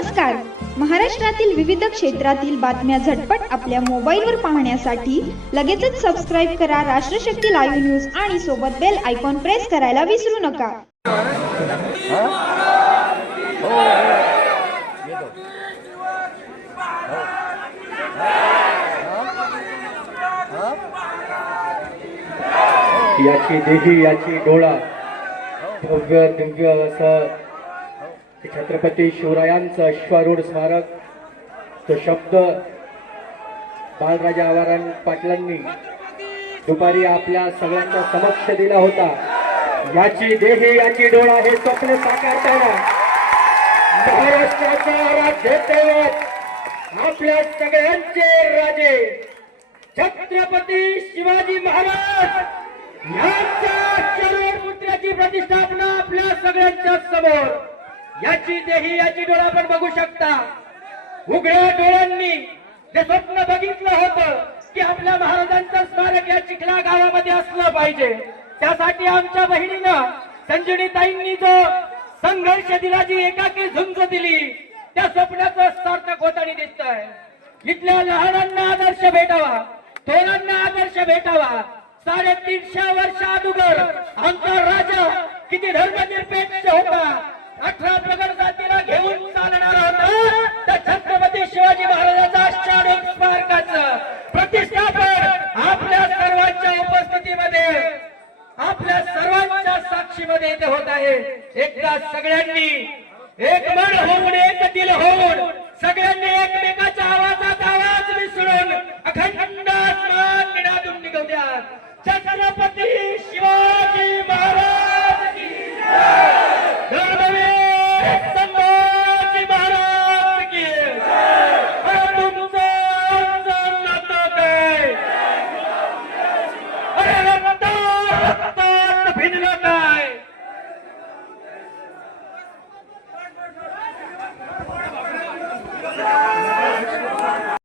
नमस्कार. महाराष्ट्रातील विविध क्षेत्रातील बातम्या झटपट आपल्या मोबाईलवर पाहण्यासाठी लगेचच सबस्क्राईब करा राष्ट्रशक्ती लाईव्ह न्यूज आणि सोबत बेल आयकॉन प्रेस करायला विसरू नका. याची देही याची डोळा भव्य दिव्य असं छत्रपती शिवरायांचं अश्वारूढ स्मारक, तो शब्द बाळराजा आवाराम पाटलांनी दुपारी आपल्या सगळ्यांच्या समक्ष दिला होता. याची देही याची डोळा हे स्वप्न साकारताना महाराष्ट्राचा राज्यदैवत आपल्या सगळ्यांचे राजे छत्रपती शिवाजी महाराज यांच्या चरण पुत्राची प्रतिष्ठापना आपल्या सगळ्यांच्या समोर. याची देही याची डोळा आपण बघू शकता. उघड्या डोळ्यांनी जे स्वप्न बघितलं होतं की आपल्या महाराजांचं स्मारक या चिखला गावामध्ये असलं पाहिजे, त्यासाठी आमच्या बहिणीनं संजीवनीताईंनी जो संघर्ष दिला, जी एकाकी झुंज दिली, त्या स्वप्नाचं सार्थक होताना दिसतंय. इथल्या लहानांना आदर्श भेटावा, थोरांना आदर्श भेटावा. 350 वर्ष अगोदर आमचा राजा किती धर्मनिरपेक्ष होता, 18 प्रगत जातीला घेऊन चालणार होता. त्या छत्रपती शिवाजी महाराजांच्या अश्वारूढ स्मारकाचं प्रतिष्ठापन आपल्या सर्वांच्या उपस्थितीमध्ये, आपल्या सर्वांच्या साक्षीमध्ये इथे होत आहे. एकदा सगळ्यांनी